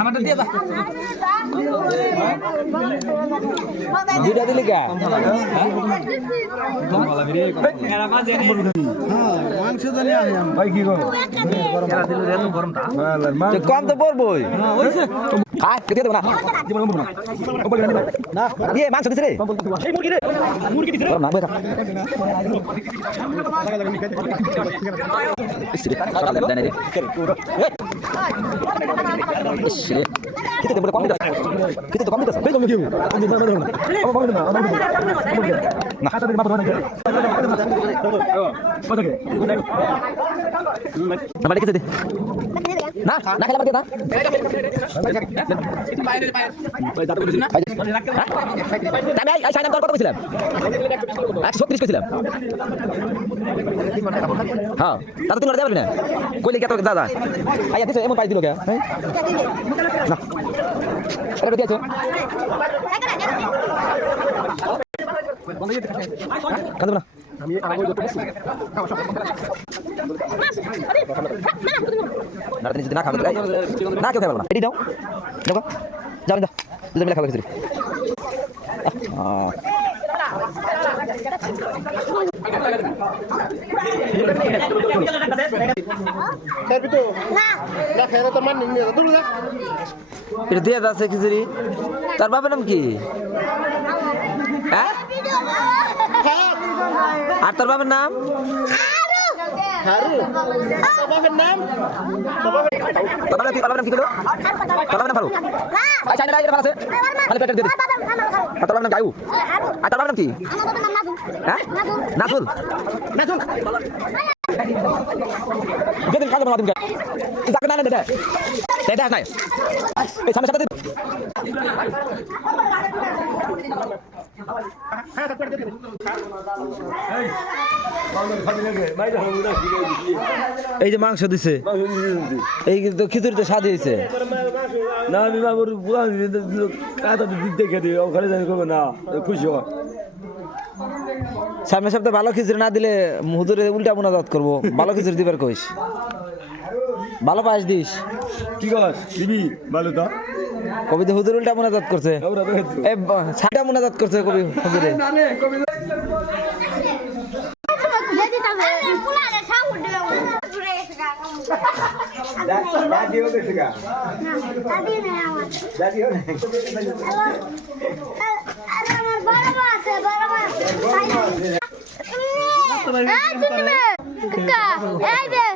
আমারটা দিয়ে দাও দুইটা দিলি কা মাংস জানি ভাই কি করো কম তো পড়বই খা কেটে দেবো না না দিয়ে মাংস দিছে রে মুরগি দিছে না বই খা kita boleh komit kita tuh komit saya ngomong gitu nah kata dari apa mana nama dikit deh nah kalau kita tapi saya nonton kota Islam 130 kesilam হ্যাঁ তাতে তুমি দেবে না কইলে কত দাদা আইয়া দিছে এমন পাই দিল কে না এটা দিয়েছো কাঁদবে না আমি আগে করতে বসি না তুমি যদি না খাবে না কেউ খাবে না এডি দাও দেখো যাও না দুজন মিলে খাবে কিছু এটা দিয়ে যাচ্ছে খিচুড়ি তার বাবার নাম কি হ্যাঁ আর তোর বাবার নাম তোর নাম কি বলো তোর বাবার নাম ফারুক আচ্ছা এটা ভালো আছে মানে পেটের দিয়ে আর তোর বাবার নাম গায়ু আর তোর বাবার নাম কি হ্যাঁ নাজুল নাজুল যেদিন খাওয়া যাবে না দিন যাকে না দে দে নাই এই সামনে সাথে এই যে মাংস দিছে এই তো খিচুড়িতে স্বাদ হয়েছে না আমি বাবুর বুড়া কাটা দেখে দিই ওখানে যাই করবে না খুশি হয় সামনের সপ্তাহে ভালো খিচুড়ি না দিলে হুজুরে উল্টা মোনাজাত করবো ভালো খিচুড়ি দিবার কইস ভালো পায়েস দিস কি কর দিবি ভালো তো কবি তো হুজুর উল্টা মোনাজাত করছে এই সাটা মোনাজাত করছে কবি হুজুরে এই